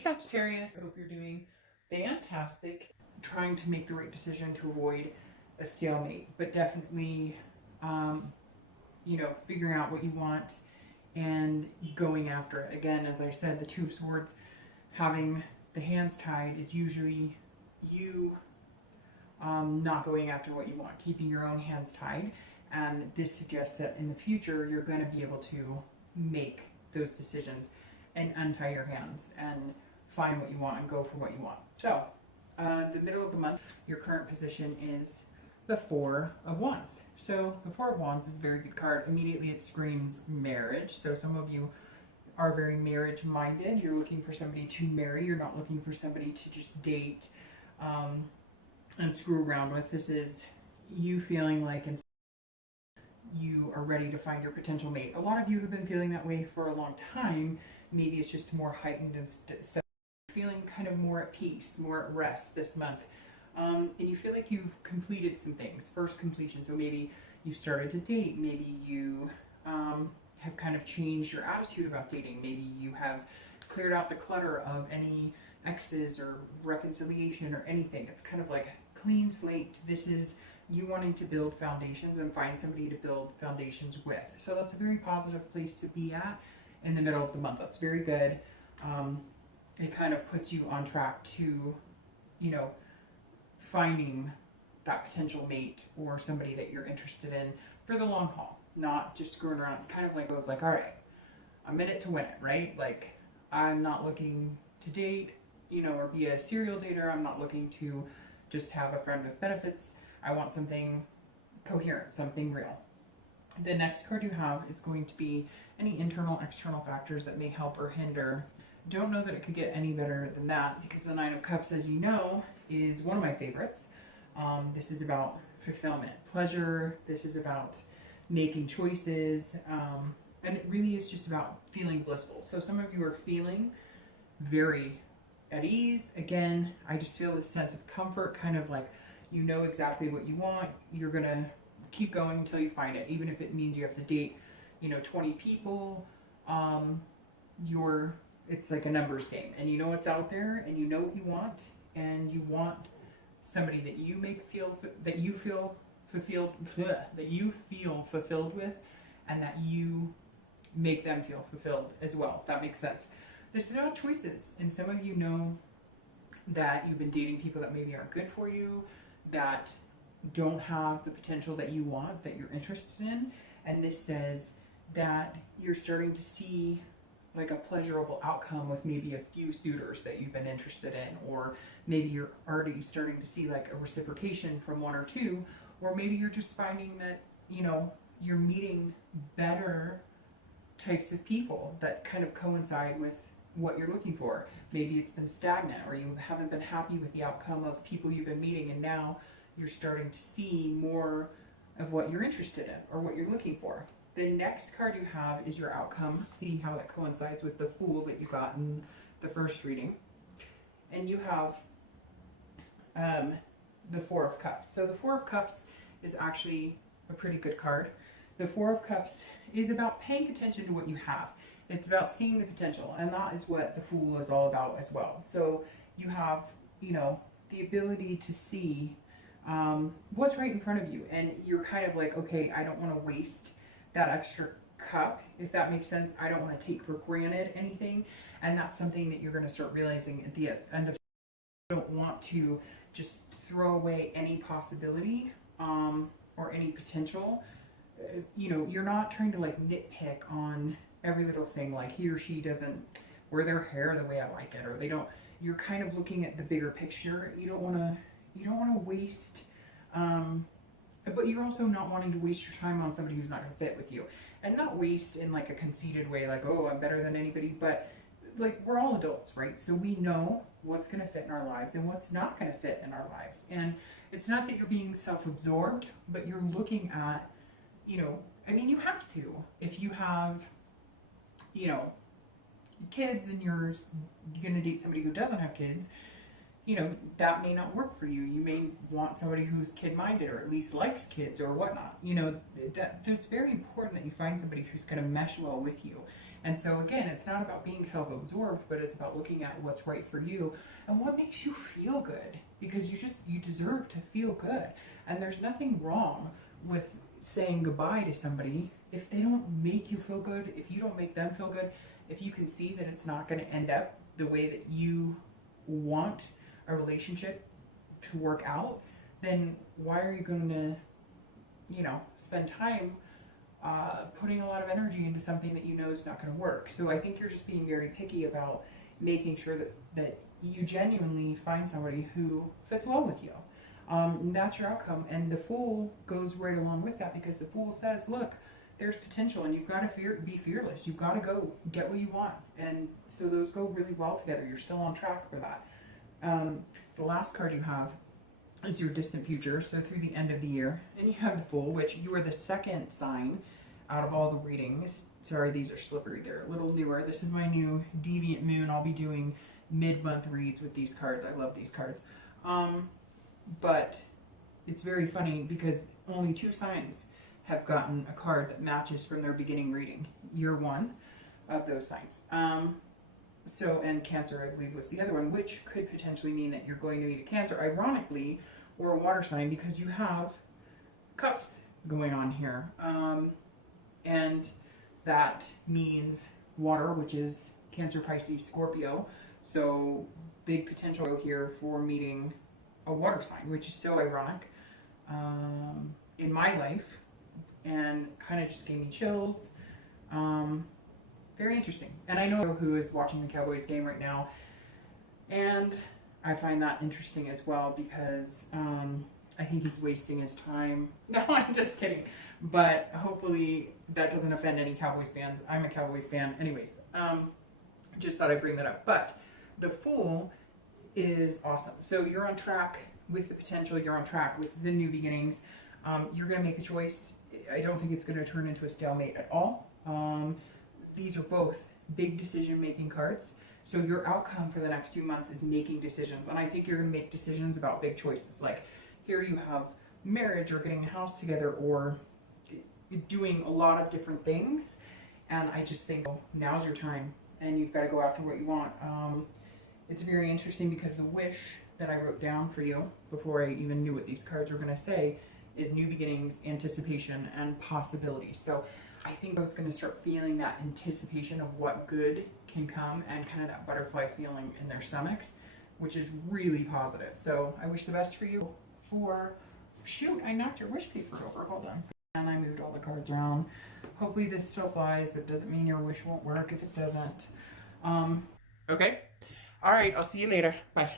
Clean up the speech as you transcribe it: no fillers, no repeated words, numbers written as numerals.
Sagittarius, I hope you're doing fantastic, trying to make the right decision to avoid a stalemate, but definitely, figuring out what you want and going after it. Again, as I said, the Two of Swords, having the hands tied is usually you not going after what you want, keeping your own hands tied. And this suggests that in the future, you're going to be able to make those decisions and untie your hands and find what you want and go for what you want. So, the middle of the month, your current position is the Four of Wands. So the Four of Wands is a very good card. Immediately it screams marriage. So some of you are very marriage minded. You're looking for somebody to marry. You're not looking for somebody to just date and screw around with. This is you feeling like you are ready to find your potential mate. A lot of you have been feeling that way for a long time. Maybe it's just more heightened and feeling kind of more at peace, more at rest this month. And you feel like you've completed some things, first completion. So maybe you started to date, maybe you have kind of changed your attitude about dating, maybe you have cleared out the clutter of any exes or reconciliation or anything. It's kind of like a clean slate. This is you wanting to build foundations and find somebody to build foundations with. So that's a very positive place to be at in the middle of the month. That's very good. It kind of puts you on track to, finding that potential mate or somebody that you're interested in for the long haul, not just screwing around. It's kind of like it was like, all right, I'm in it to win it, right? Like, I'm not looking to date, or be a serial dater. I'm not looking to just have a friend with benefits. I want something coherent, something real. The next card you have is going to be any internal, external factors that may help or hinder. Don't know that it could get any better than that, because the Nine of Cups, as you know, is one of my favorites. This is about fulfillment, pleasure. This is about making choices. And it really is just about feeling blissful. So some of you are feeling very at ease. Again, I just feel this sense of comfort, kind of like you know exactly what you want. You're going to keep going until you find it, even if it means you have to date, 20 people. It's like a numbers game, and you know what's out there, and you know what you want, and you want somebody that you feel fulfilled with, and that you make them feel fulfilled as well. If that makes sense. This is about choices, and some of you know that you've been dating people that maybe aren't good for you, that don't have the potential that you want, that you're interested in, and this says that you're starting to see like a pleasurable outcome with maybe a few suitors that you've been interested in, or maybe you're already starting to see like a reciprocation from one or two, or maybe you're just finding that, you're meeting better types of people that kind of coincide with what you're looking for. Maybe it's been stagnant, or you haven't been happy with the outcome of people you've been meeting, and now you're starting to see more of what you're interested in or what you're looking for. The next card you have is your outcome. See how that coincides with the Fool that you got in the first reading. And you have the Four of Cups. So the Four of Cups is actually a pretty good card. The Four of Cups is about paying attention to what you have. It's about seeing the potential, and that is what the Fool is all about as well. So you have, the ability to see what's right in front of you, and you're kind of like, okay, I don't want to waste that extra cup, if that makes sense. I don't want to take for granted anything, and that's something that you're going to start realizing at the end of. You don't want to just throw away any possibility or any potential. You're not trying to like nitpick on every little thing, like he or she doesn't wear their hair the way I like it, or they don't. You're kind of looking at the bigger picture. You don't want to waste. But you're also not wanting to waste your time on somebody who's not going to fit with you. And not waste in like a conceited way, like, oh, I'm better than anybody. But like, we're all adults, right? So we know what's going to fit in our lives and what's not going to fit in our lives. And it's not that you're being self-absorbed, but you're looking at, you have to. If you have, kids and you're going to date somebody who doesn't have kids, that may not work for you. You may want somebody who's kid-minded, or at least likes kids or whatnot. That's very important that you find somebody who's going to mesh well with you. And so again, it's not about being self-absorbed, but it's about looking at what's right for you and what makes you feel good, because you deserve to feel good. And there's nothing wrong with saying goodbye to somebody if they don't make you feel good, if you don't make them feel good, if you can see that it's not going to end up the way that you want a relationship to work out, then why are you going to, spend time putting a lot of energy into something that you know is not going to work? So I think you're just being very picky about making sure that you genuinely find somebody who fits well with you. And that's your outcome. And the Fool goes right along with that, because the Fool says, look, there's potential and you've got to be fearless. You've got to go get what you want. And so those go really well together. You're still on track for that. The last card you have is your distant future, so through the end of the year. And you have the Fool, which you are the second sign out of all the readings. Sorry, these are slippery. They're a little newer. This is my new Deviant Moon. I'll be doing mid-month reads with these cards. I love these cards. But it's very funny because only 2 signs have gotten a card that matches from their beginning reading. You're one of those signs. And Cancer, I believe, was the other one, which could potentially mean that you're going to meet a Cancer, ironically, or a water sign, because you have cups going on here. And that means water, which is Cancer, Pisces, Scorpio. So big potential here for meeting a water sign, which is so ironic in my life, and kind of just gave me chills. Very interesting. And I know who is watching the Cowboys game right now, and I find that interesting as well, because I think he's wasting his time. No, I'm just kidding. But hopefully that doesn't offend any Cowboys fans. I'm a Cowboys fan anyways. Just thought I'd bring that up. But the Fool is awesome. So you're on track with the potential. You're on track with the new beginnings. You're going to make a choice. I don't think it's going to turn into a stalemate at all. These are both big decision-making cards. So your outcome for the next few months is making decisions. And I think you're going to make decisions about big choices. Like here you have marriage, or getting a house together, or doing a lot of different things. And I just think now's your time, and you've got to go after what you want. It's very interesting because the wish that I wrote down for you before I even knew what these cards were going to say is new beginnings, anticipation, and possibility. So I think I was going to start feeling that anticipation of what good can come, and kind of that butterfly feeling in their stomachs, which is really positive. So I wish the best for you. Shoot, I knocked your wish paper over. Hold on. And I moved all the cards around. Hopefully this still flies, but doesn't mean your wish won't work if it doesn't. Okay. All right, I'll see you later. Bye.